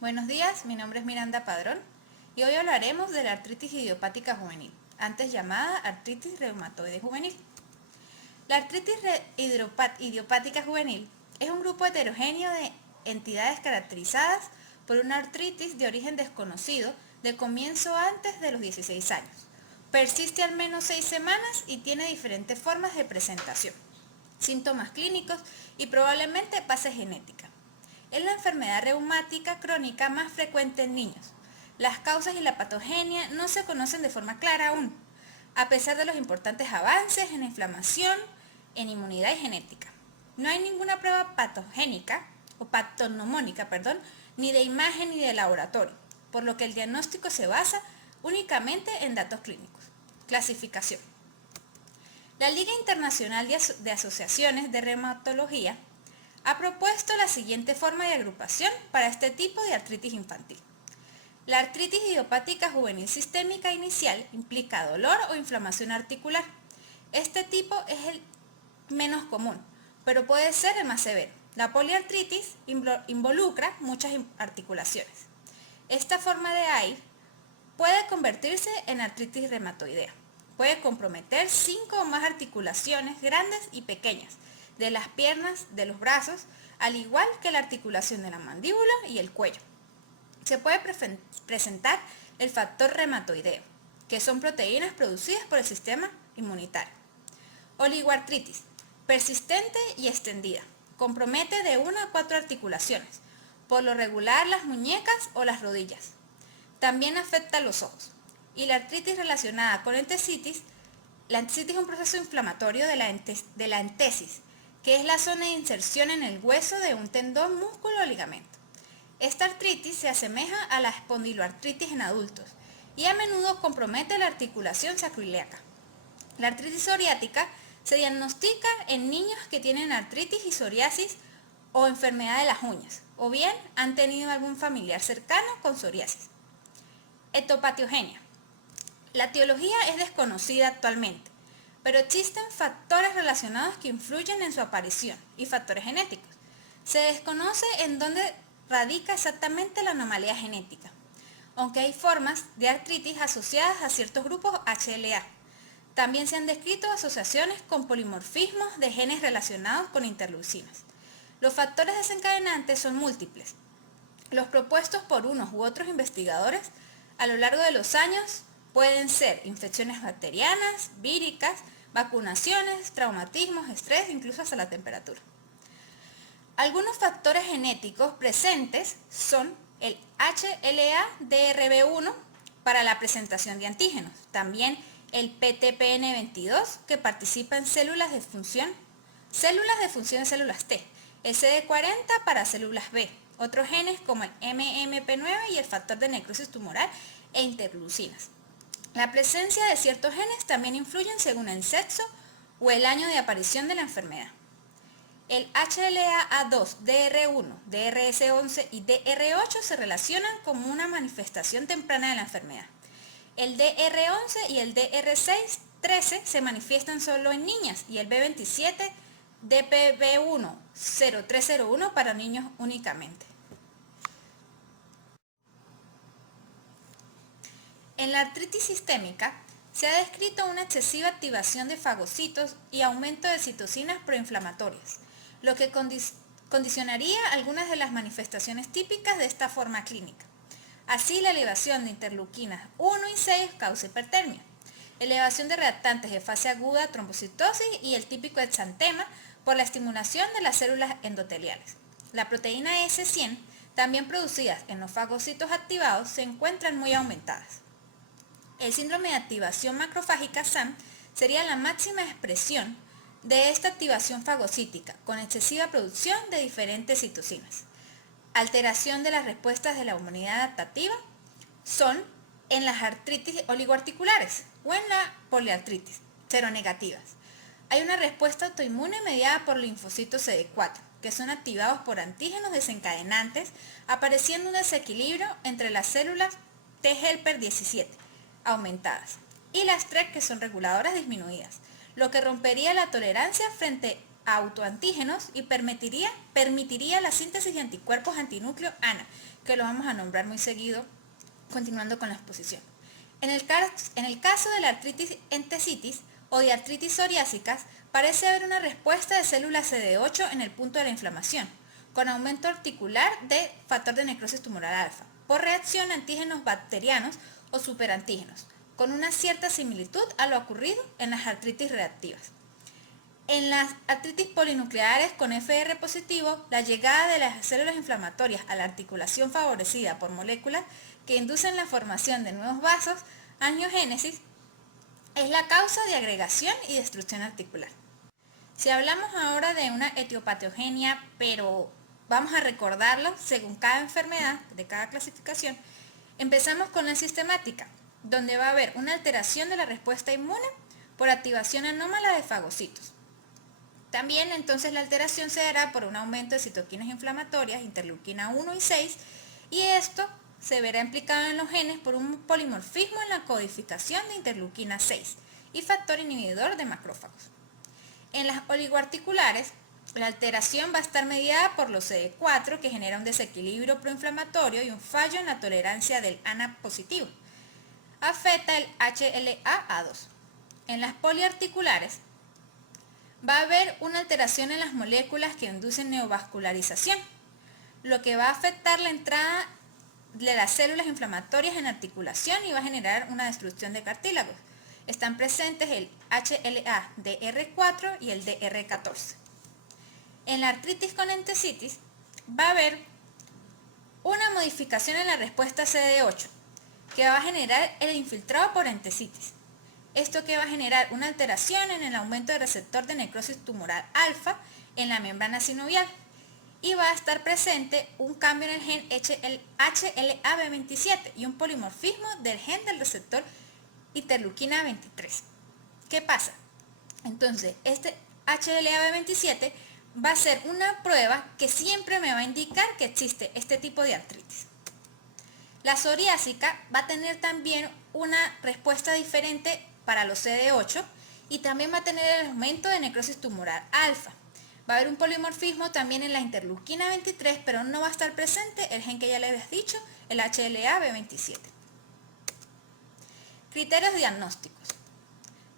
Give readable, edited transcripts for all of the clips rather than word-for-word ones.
Buenos días, mi nombre es Miranda Padrón y hoy hablaremos de la artritis idiopática juvenil, antes llamada artritis reumatoide juvenil. La artritis idiopática juvenil es un grupo heterogéneo de entidades caracterizadas por una artritis de origen desconocido de comienzo antes de los 16 años. Persiste al menos 6 semanas y tiene diferentes formas de presentación, síntomas clínicos y probablemente base genética. Es la enfermedad reumática crónica más frecuente en niños. Las causas y la patogenia no se conocen de forma clara aún, a pesar de los importantes avances en la inflamación, en inmunidad y genética. No hay ninguna prueba patogénica, o patognomónica, ni de imagen ni de laboratorio, por lo que el diagnóstico se basa únicamente en datos clínicos. Clasificación. La Liga Internacional de Asociaciones de Reumatología ha propuesto la siguiente forma de agrupación para este tipo de artritis infantil. La artritis idiopática juvenil sistémica inicial implica dolor o inflamación articular. Este tipo es el menos común, pero puede ser el más severo. La poliartritis involucra muchas articulaciones. Esta forma de AIR puede convertirse en artritis reumatoidea. Puede comprometer 5 o más articulaciones grandes y pequeñas, de las piernas, de los brazos, al igual que la articulación de la mandíbula y el cuello. Se puede presentar el factor reumatoideo, que son proteínas producidas por el sistema inmunitario. Oligoartritis, persistente y extendida. Compromete de 1 a 4 articulaciones, por lo regular las muñecas o las rodillas. También afecta a los ojos. Y la artritis relacionada con entesitis, la entesitis es un proceso inflamatorio de la entesis, que es la zona de inserción en el hueso de un tendón, músculo o ligamento. Esta artritis se asemeja a la espondiloartritis en adultos y a menudo compromete la articulación sacroiliaca. La artritis psoriática se diagnostica en niños que tienen artritis y psoriasis o enfermedad de las uñas, o bien han tenido algún familiar cercano con psoriasis. Etopatiogenia. La etiología es desconocida actualmente, pero existen factores relacionados que influyen en su aparición y factores genéticos. Se desconoce en dónde radica exactamente la anomalía genética, aunque hay formas de artritis asociadas a ciertos grupos HLA. También se han descrito asociaciones con polimorfismos de genes relacionados con interleucinas. Los factores desencadenantes son múltiples. Los propuestos por unos u otros investigadores a lo largo de los años pueden ser infecciones bacterianas, víricas, vacunaciones, traumatismos, estrés, incluso hasta la temperatura. Algunos factores genéticos presentes son el HLA-DRB1 para la presentación de antígenos, también el PTPN22 que participa en células de función de células T, el CD40 para células B, otros genes como el MMP9 y el factor de necrosis tumoral e interleucinas. La presencia de ciertos genes también influyen según el sexo o el año de aparición de la enfermedad. El HLA-A2, DR1, DRS11 y DR8 se relacionan como una manifestación temprana de la enfermedad. El DR11 y el DR6-13 se manifiestan solo en niñas y el B27, DPB1, 0301 para niños únicamente. En la artritis sistémica se ha descrito una excesiva activación de fagocitos y aumento de citocinas proinflamatorias, lo que condicionaría algunas de las manifestaciones típicas de esta forma clínica. Así, la elevación de interleuquinas 1 y 6 causa hipertermia, elevación de reactantes de fase aguda, trombocitosis y el típico exantema por la estimulación de las células endoteliales. La proteína S100, también producidas en los fagocitos activados, se encuentran muy aumentadas. El síndrome de activación macrofágica SAM sería la máxima expresión de esta activación fagocítica, con excesiva producción de diferentes citocinas. Alteración de las respuestas de la inmunidad adaptativa son en las artritis oligoarticulares o en la poliartritis, seronegativas. Hay una respuesta autoinmune mediada por linfocitos CD4, que son activados por antígenos desencadenantes, apareciendo un desequilibrio entre las células T helper 17 aumentadas y las TREC, que son reguladoras disminuidas, lo que rompería la tolerancia frente autoantígenos y permitiría la síntesis de anticuerpos antinúcleo ANA, que lo vamos a nombrar muy seguido, continuando con la exposición. En el caso de la artritis entesitis o de artritis psoriásicas, parece haber una respuesta de células CD8 en el punto de la inflamación, con aumento articular de factor de necrosis tumoral alfa, por reacción a antígenos bacterianos o superantígenos, con una cierta similitud a lo ocurrido en las artritis reactivas. En las artritis polinucleares con FR positivo, la llegada de las células inflamatorias a la articulación favorecida por moléculas que inducen la formación de nuevos vasos, angiogénesis, es la causa de agregación y destrucción articular. Si hablamos ahora de una etiopatogenia, pero vamos a recordarlo según cada enfermedad de cada clasificación, empezamos con la sistemática, donde va a haber una alteración de la respuesta inmune por activación anómala de fagocitos. También entonces la alteración se dará por un aumento de citoquinas inflamatorias, interleuquina 1 y 6, y esto se verá implicado en los genes por un polimorfismo en la codificación de interleuquina 6 y factor inhibidor de macrófagos. En las oligoarticulares, la alteración va a estar mediada por los CD4, que genera un desequilibrio proinflamatorio y un fallo en la tolerancia del ANA positivo. Afecta el HLA-A2. En las poliarticulares, va a haber una alteración en las moléculas que inducen neovascularización, lo que va a afectar la entrada de las células inflamatorias en articulación y va a generar una destrucción de cartílagos. Están presentes el HLA-DR4 y el DR14. En la artritis con entesitis va a haber una modificación en la respuesta CD8 que va a generar el infiltrado por entesitis. Esto que va a generar una alteración en el aumento del receptor de necrosis tumoral alfa en la membrana sinovial y va a estar presente un cambio en el gen HLA-B27 y un polimorfismo del gen del receptor interleuquina 23. ¿Qué pasa? Entonces, este HLA-B27 va a ser una prueba que siempre me va a indicar que existe este tipo de artritis. La psoriásica va a tener también una respuesta diferente para los CD8 y también va a tener el aumento de necrosis tumoral alfa. Va a haber un polimorfismo también en la interleuquina 23, pero no va a estar presente el gen que ya les había dicho, el HLA-B27. Criterios diagnósticos.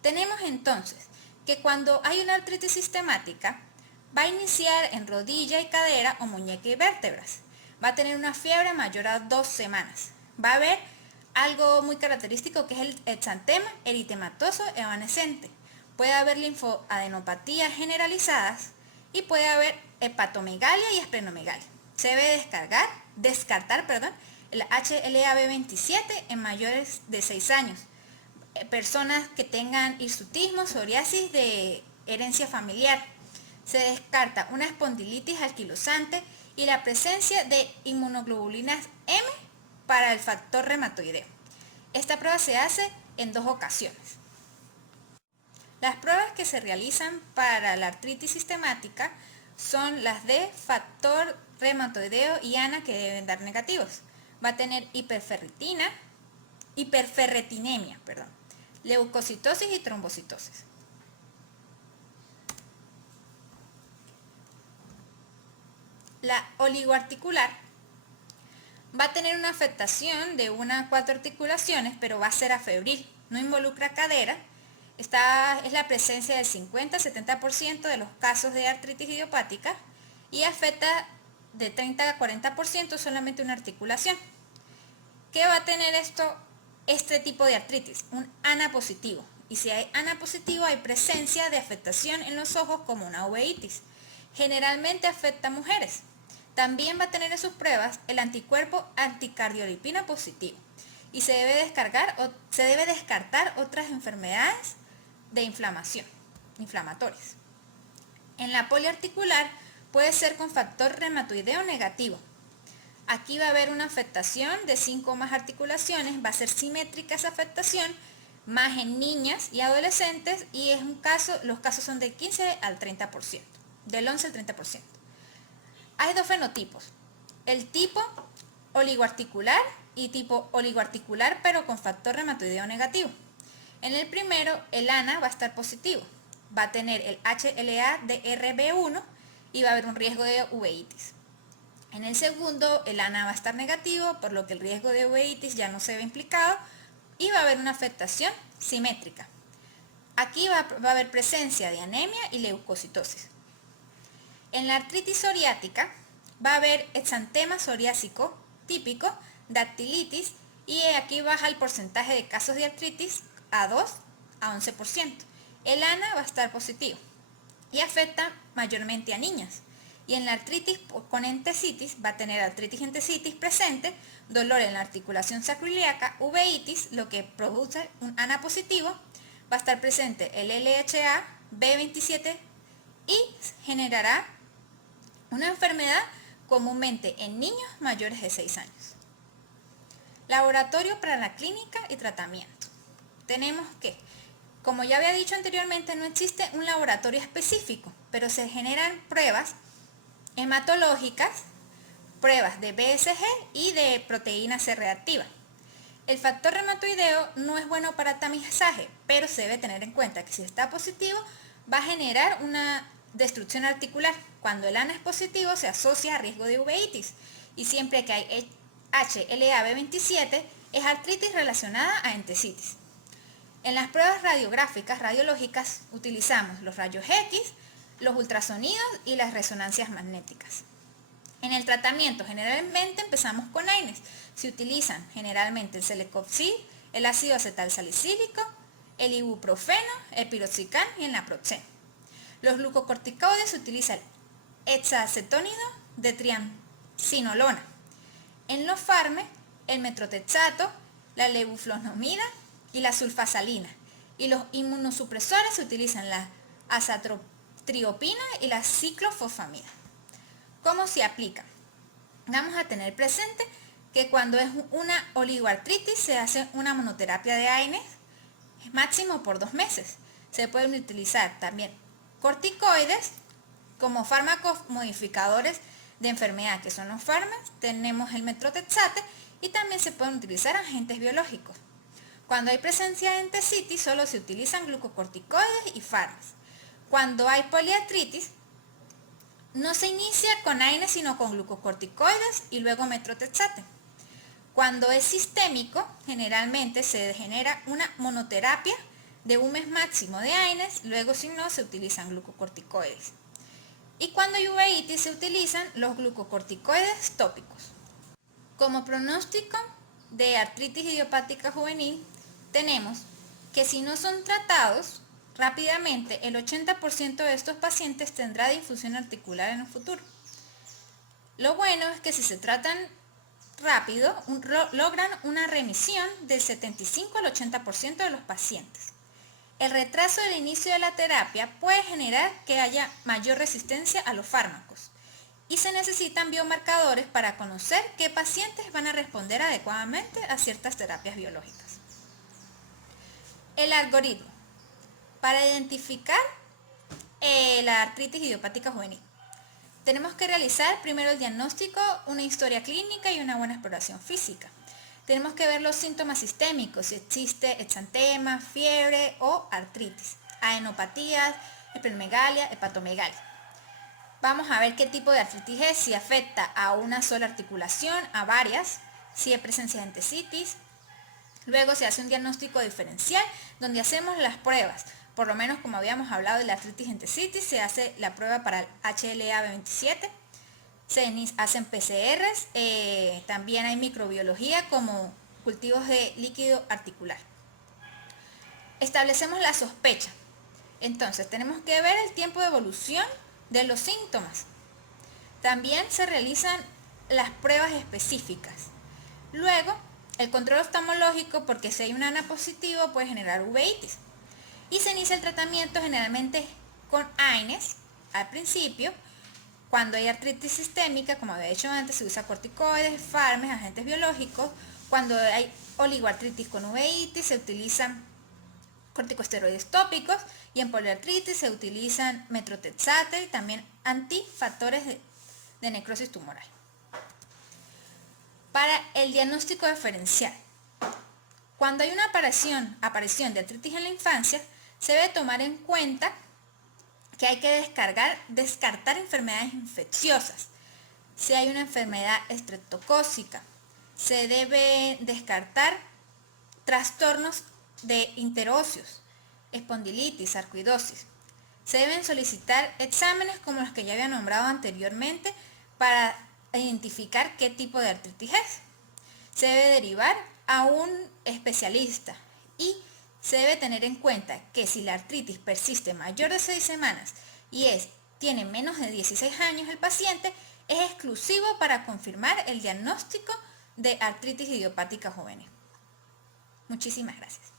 Tenemos entonces que cuando hay una artritis sistemática, va a iniciar en rodilla y cadera o muñeca y vértebras. Va a tener una fiebre mayor a 2 semanas. Va a haber algo muy característico que es el exantema eritematoso evanescente. Puede haber linfoadenopatías generalizadas y puede haber hepatomegalia y esplenomegalia. Se debe descartar el HLA-B27 en mayores de 6 años. Personas que tengan hirsutismo, psoriasis de herencia familiar. Se descarta una espondilitis anquilosante y la presencia de inmunoglobulinas M para el factor reumatoideo. Esta prueba se hace en 2 ocasiones. Las pruebas que se realizan para la artritis sistemática son las de factor reumatoideo y ANA, que deben dar negativos. Va a tener hiperferretinemia, leucocitosis y trombocitosis. La oligoarticular va a tener una afectación de 1 a 4 articulaciones, pero va a ser afebril, no involucra cadera. Esta es la presencia del 50-70% de los casos de artritis idiopática y afecta de 30 a 40% solamente una articulación. ¿Qué va a tener este tipo de artritis? Un ANA positivo. Y si hay ANA positivo, hay presencia de afectación en los ojos como una uveitis. Generalmente afecta a mujeres. También va a tener en sus pruebas el anticuerpo anticardiolipina positivo. Y se debe descartar otras enfermedades de inflamatorias. En la poliarticular puede ser con factor reumatoideo negativo. Aquí va a haber una afectación de 5 o más articulaciones, va a ser simétrica esa afectación, más en niñas y adolescentes, y los casos son del 15 al 30%, del 11 al 30%. Hay 2 fenotipos, el tipo oligoarticular y tipo oligoarticular pero con factor reumatoideo negativo. En el primero, el ANA va a estar positivo. va a tener el HLA-DRB1 y va a haber un riesgo de uveitis. En el segundo, el ANA va a estar negativo, por lo que el riesgo de uveitis ya no se ve implicado y va a haber una afectación simétrica. Aquí va a haber presencia de anemia y leucocitosis. En la artritis psoriática va a haber exantema psoriásico típico, dactilitis, y aquí baja el porcentaje de casos de artritis a 2 a 11%. El ANA va a estar positivo y afecta mayormente a niñas. Y en la artritis con entesitis va a tener artritis entesitis presente, dolor en la articulación sacroiliaca, uveitis, lo que produce un ANA positivo, va a estar presente el LHA B27 y generará una enfermedad comúnmente en niños mayores de 6 años. Laboratorio para la clínica y tratamiento. Tenemos que, como ya había dicho anteriormente, no existe un laboratorio específico, pero se generan pruebas hematológicas, pruebas de BSG y de proteína C reactiva. El factor reumatoideo no es bueno para tamizaje, pero se debe tener en cuenta que si está positivo va a generar una destrucción articular. Cuando el ANA es positivo se asocia a riesgo de uveitis y siempre que hay HLA-B27 es artritis relacionada a entesitis. En las pruebas radiográficas, radiológicas, utilizamos los rayos X, los ultrasonidos y las resonancias magnéticas. En el tratamiento generalmente empezamos con AINES. Se utilizan generalmente el celecoxib, el ácido acetal salicílico, el ibuprofeno, el piroxicam y el naproxen. Los glucocorticoides se utiliza el hexacetónido de triamcinolona. En los fármacos, el metrotexato, la levofloxamida y la sulfasalina. Y los inmunosupresores se utilizan la azathioprina y la ciclofosfamida. ¿Cómo se aplica? Vamos a tener presente que cuando es una oligoartritis se hace una monoterapia de AINES máximo por 2 meses. Se pueden utilizar también corticoides como fármacos modificadores de enfermedad, que son los fármacos. Tenemos el metrotexate y también se pueden utilizar agentes biológicos. Cuando hay presencia de entesitis solo se utilizan glucocorticoides y fármacos. Cuando hay poliartritis no se inicia con AINES sino con glucocorticoides y luego metrotexate. Cuando es sistémico, generalmente se genera una monoterapia de un mes máximo de AINES, luego si no se utilizan glucocorticoides. Y cuando hay uveitis se utilizan los glucocorticoides tópicos. Como pronóstico de artritis idiopática juvenil, tenemos que si no son tratados rápidamente, el 80% de estos pacientes tendrá difusión articular en el futuro. Lo bueno es que si se tratan rápido, logran una remisión del 75 al 80% de los pacientes. El retraso del inicio de la terapia puede generar que haya mayor resistencia a los fármacos y se necesitan biomarcadores para conocer qué pacientes van a responder adecuadamente a ciertas terapias biológicas. El algoritmo para identificar la artritis idiopática juvenil. Tenemos que realizar primero el diagnóstico, una historia clínica y una buena exploración física. Tenemos que ver los síntomas sistémicos, si existe exantema, fiebre o artritis, adenopatías, esplenomegalia, hepatomegalia. Vamos a ver qué tipo de artritis es, si afecta a una sola articulación, a varias, si hay presencia de entesitis. Luego se hace un diagnóstico diferencial donde hacemos las pruebas. Por lo menos como habíamos hablado de la artritis entesitis, se hace la prueba para el HLA-B27. Se hacen PCRs, también hay microbiología como cultivos de líquido articular. Establecemos la sospecha. Entonces tenemos que ver el tiempo de evolución de los síntomas. También se realizan las pruebas específicas. Luego, el control oftalmológico, porque si hay un ANA positivo puede generar uveitis. Y se inicia el tratamiento generalmente con AINES al principio. Cuando hay artritis sistémica, como había dicho antes, se usa corticoides, fármacos, agentes biológicos. Cuando hay oligoartritis con uveitis, se utilizan corticosteroides tópicos. Y en poliartritis se utilizan metrotexate y también antifactores de necrosis tumoral. Para el diagnóstico diferencial, cuando hay una aparición de artritis en la infancia, se debe tomar en cuenta que hay que descartar enfermedades infecciosas. Si hay una enfermedad estreptocócica, se debe descartar trastornos de interóseos, espondilitis, sarcoidosis. Se deben solicitar exámenes como los que ya había nombrado anteriormente para identificar qué tipo de artritis es. Se debe derivar a un especialista y se debe tener en cuenta que si la artritis persiste mayor de 6 semanas y tiene menos de 16 años el paciente, es exclusivo para confirmar el diagnóstico de artritis idiopática juvenil. Muchísimas gracias.